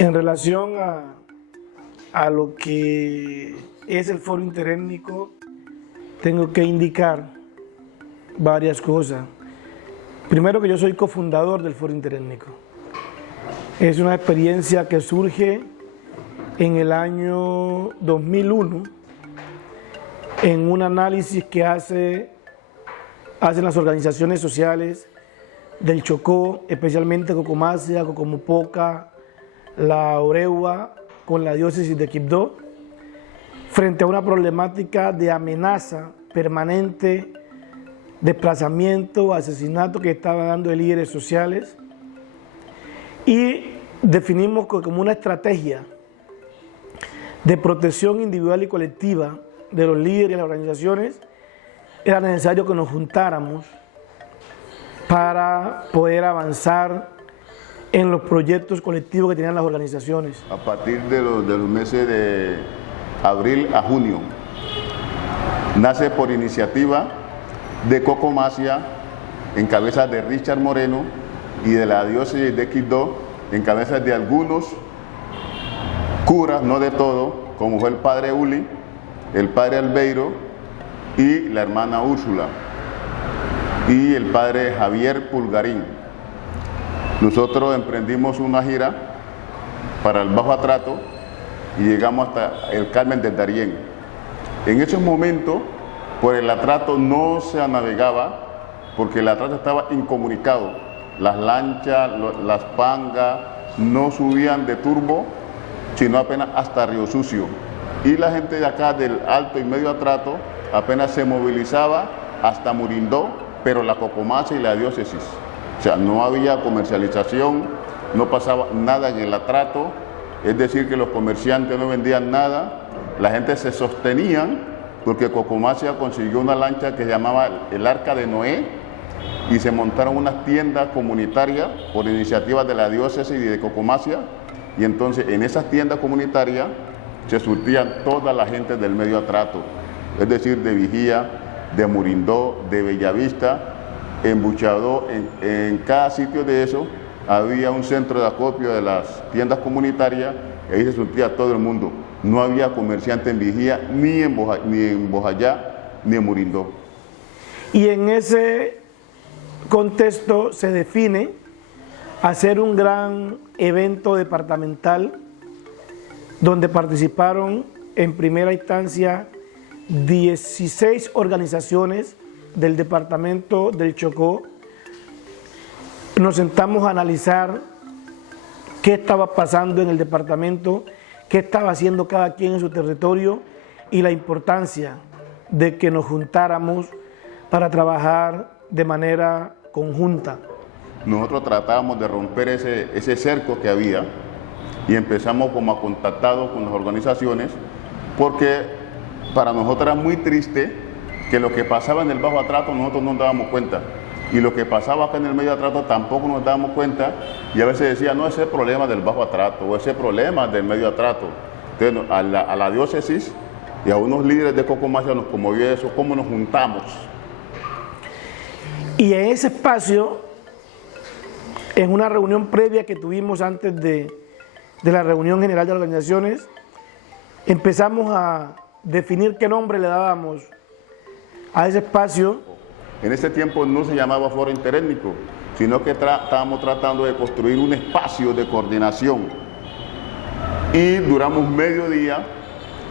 En relación a lo que es el Foro Interétnico, tengo que indicar varias cosas. Primero, que yo soy cofundador del Foro Interétnico. Es una experiencia que surge en el año 2001 en un análisis que hacen las organizaciones sociales del Chocó, especialmente Cocomasia, Cocomopoca, la Oregua, con la diócesis de Quibdó, frente a una problemática de amenaza permanente, desplazamiento, asesinato que estaba dando líderes sociales, y definimos como una estrategia de protección individual y colectiva de los líderes y las organizaciones. Era necesario que nos juntáramos para poder avanzar en los proyectos colectivos que tenían las organizaciones. A partir de los meses de abril a junio, nace por iniciativa de Cocomasia, en cabeza de Richard Moreno, y de la diócesis de Quibdó, en cabeza de algunos curas, no de todo, como fue el padre Uli, el padre Albeiro y la hermana Úrsula, y el padre Javier Pulgarín. Nosotros emprendimos una gira para el Bajo Atrato y llegamos hasta el Carmen del Darién. En esos momentos, por el Atrato no se navegaba porque el Atrato estaba incomunicado. Las lanchas, las pangas no subían de Turbo, sino apenas hasta Río Sucio. Y la gente de acá del Alto y Medio Atrato apenas se movilizaba hasta Murindó, pero la Cocomasia y la diócesis. O sea, no había comercialización, no pasaba nada en el Atrato, es decir, que los comerciantes no vendían nada, la gente se sostenía porque Cocomasia consiguió una lancha que se llamaba el Arca de Noé y se montaron unas tiendas comunitarias por iniciativa de la diócesis y de Cocomasia, y entonces en esas tiendas comunitarias se surtían toda la gente del Medio Atrato, es decir, de Vigía, de Murindó, de Bellavista, en Buchadó, en cada sitio de eso había un centro de acopio de las tiendas comunitarias y ahí se surtía todo el mundo. No había comerciante en Vigía, ni en Bojayá, ni en Murindó. Y en ese contexto se define hacer un gran evento departamental donde participaron en primera instancia 16 organizaciones del departamento del Chocó. Nos sentamos a analizar qué estaba pasando en el departamento, qué estaba haciendo cada quien en su territorio y la importancia de que nos juntáramos para trabajar de manera conjunta. Nosotros tratábamos de romper ese cerco que había y empezamos como a contactados con las organizaciones, porque para nosotros era muy triste que lo que pasaba en el Bajo Atrato nosotros no nos dábamos cuenta, y lo que pasaba acá en el Medio Atrato tampoco nos dábamos cuenta, y a veces decía, no, ese es el problema del Bajo Atrato o ese problema del Medio Atrato. Entonces a la diócesis y a unos líderes de Cocomasia nos conmovió eso, cómo nos juntamos. Y en ese espacio, en una reunión previa que tuvimos antes de la reunión general de las organizaciones, empezamos a definir qué nombre le dábamos a ese espacio. En ese tiempo no se llamaba Foro Interétnico, sino que estábamos tratando de construir un espacio de coordinación. Y duramos medio día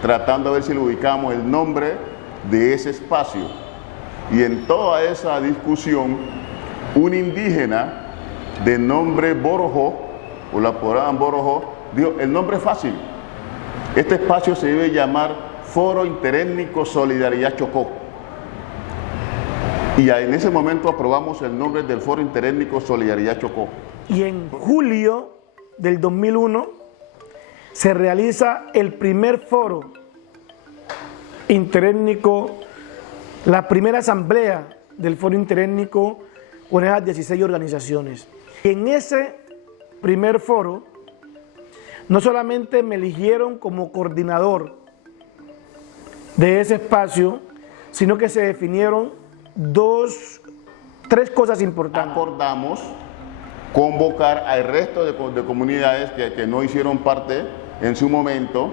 tratando de ver si le ubicamos el nombre de ese espacio. Y en toda esa discusión, un indígena de nombre Borojó, o la apodaban Borojó, dijo, el nombre es fácil. Este espacio se debe llamar Foro Interétnico Solidaridad Chocó. Y en ese momento aprobamos el nombre del Foro Interétnico Solidaridad Chocó. Y en julio del 2001 se realiza el primer foro interétnico, la primera asamblea del Foro Interétnico con esas 16 organizaciones. Y en ese primer foro no solamente me eligieron como coordinador de ese espacio, sino que se definieron tres cosas importantes. Acordamos convocar al resto de comunidades que no hicieron parte en su momento,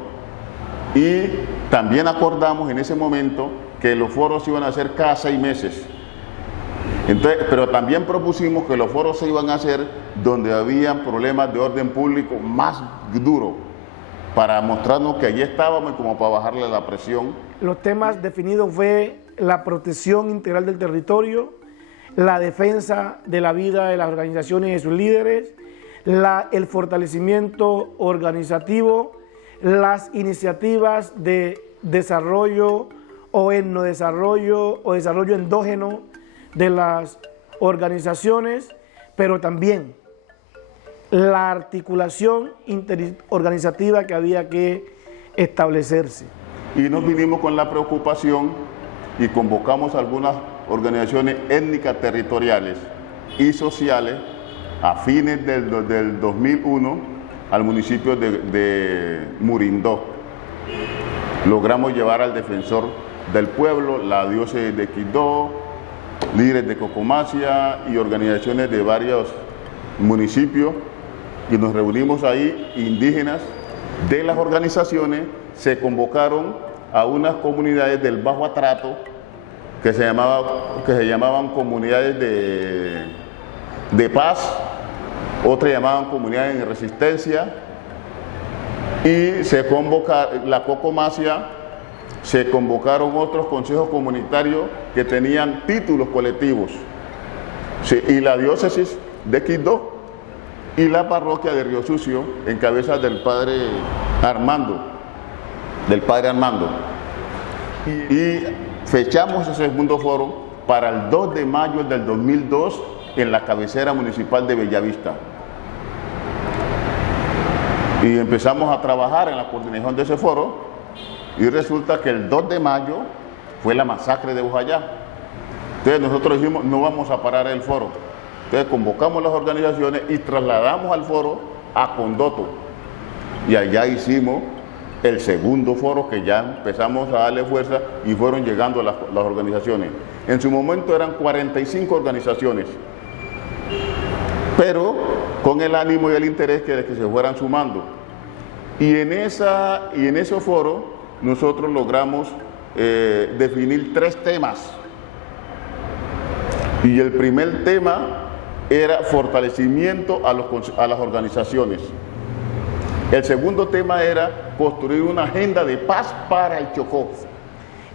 y también acordamos en ese momento que los foros iban a hacer cada 6 meses. Entonces, pero también propusimos que los foros se iban a hacer donde había problemas de orden público más duros, para mostrarnos que allí estábamos y como para bajarle la presión. Los temas definidos fue la protección integral del territorio, la defensa de la vida de las organizaciones y de sus líderes, el fortalecimiento organizativo, las iniciativas de desarrollo o etnodesarrollo o desarrollo endógeno de las organizaciones, pero también la articulación interorganizativa que había que establecerse. Y nos vinimos con la preocupación y convocamos algunas organizaciones étnicas territoriales y sociales a fines del 2001 al municipio de Murindó. Logramos llevar al defensor del pueblo, la diócesis de Quibdó, líderes de Cocomasia y organizaciones de varios municipios, y nos reunimos ahí, indígenas de las organizaciones. Se convocaron a unas comunidades del Bajo Atrato que se llamaban comunidades de paz, otras llamaban comunidades de resistencia, y la Cocomasia se convocaron otros consejos comunitarios que tenían títulos colectivos, sí, y la diócesis de Quibdó y la parroquia de Río Sucio en cabeza del padre Armando. Y fechamos ese segundo foro para el 2 de mayo del 2002 en la cabecera municipal de Bellavista. Y empezamos a trabajar en la coordinación de ese foro, y resulta que el 2 de mayo fue la masacre de Bojayá. Entonces nosotros dijimos, no vamos a parar el foro. Entonces convocamos las organizaciones y trasladamos al foro a Condoto. Y allá hicimos el segundo foro, que ya empezamos a darle fuerza y fueron llegando las organizaciones. En su momento eran 45 organizaciones, pero con el ánimo y el interés de que se fueran sumando. Y en esos foros nosotros logramos definir 3 temas. Y el primer tema era fortalecimiento a las organizaciones. El segundo tema era construir una agenda de paz para el Chocó.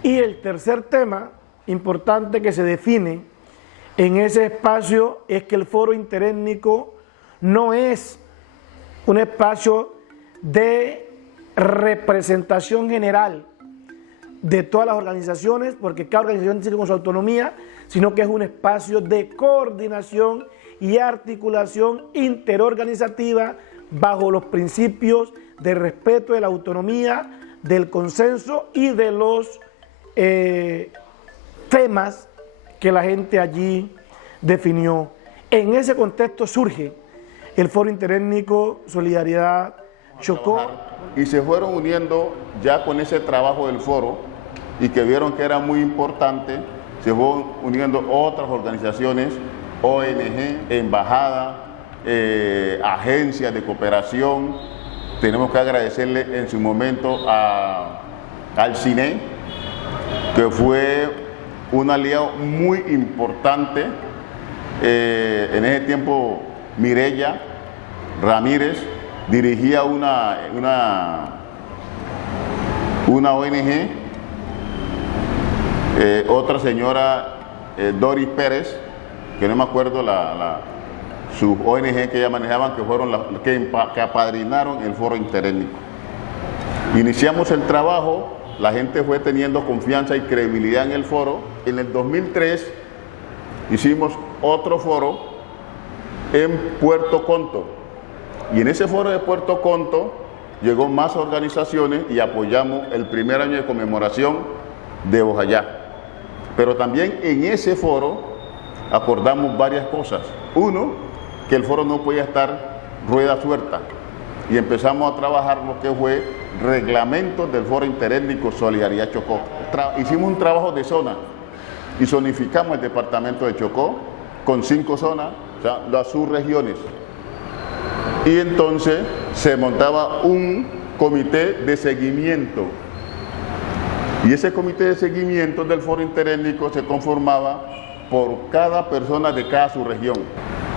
Y el tercer tema importante que se define en ese espacio es que el foro interétnico no es un espacio de representación general de todas las organizaciones, porque cada organización tiene con su autonomía, sino que es un espacio de coordinación y articulación interorganizativa bajo los principios de respeto de la autonomía, del consenso y de los temas que la gente allí definió. En ese contexto surge el Foro Interétnico Solidaridad Chocó. Y se fueron uniendo ya con ese trabajo del foro, y que vieron que era muy importante, se fueron uniendo otras organizaciones, ONG, embajada, agencias de cooperación. Tenemos que agradecerle en su momento al CINE, que fue un aliado muy importante. En ese tiempo Mireya Ramírez dirigía una ONG, otra señora Doris Pérez, que no me acuerdo sus ONG que ella manejaban, que fueron las que apadrinaron el foro interétnico. Iniciamos el trabajo, la gente fue teniendo confianza y credibilidad en el foro. En el 2003 hicimos otro foro en Puerto Conto, y en ese foro de Puerto Conto llegó más organizaciones y apoyamos el primer año de conmemoración de Bojayá. Pero también en ese foro acordamos varias cosas. Uno, que el foro no podía estar rueda suelta, y empezamos a trabajar lo que fue reglamentos del Foro Interétnico Solidaridad Chocó. Hicimos un trabajo de zona y zonificamos el departamento de Chocó con 5 zonas, o sea, las subregiones. Y entonces se montaba un comité de seguimiento. Y ese comité de seguimiento del foro interétnico se conformaba por cada persona de cada subregión.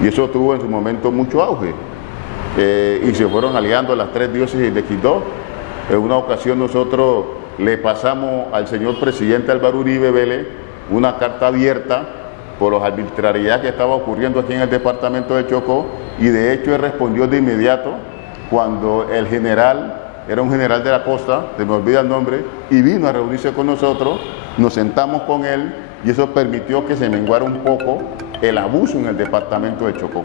Y eso tuvo en su momento mucho auge. Y se fueron aliando las 3 diócesis de Quito. En una ocasión nosotros le pasamos al señor presidente Álvaro Uribe Vélez una carta abierta por las arbitrariedades que estaba ocurriendo aquí en el departamento de Chocó, y de hecho él respondió de inmediato cuando el general, era un general de la costa, se me olvida el nombre, y vino a reunirse con nosotros, nos sentamos con él y eso permitió que se menguara un poco el abuso en el departamento de Chocó.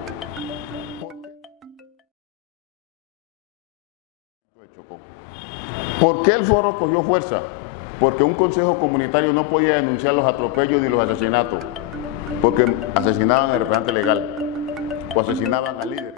¿Por qué el foro cogió fuerza? Porque un consejo comunitario no podía denunciar los atropellos ni los asesinatos, porque asesinaban al representante legal o asesinaban al líder.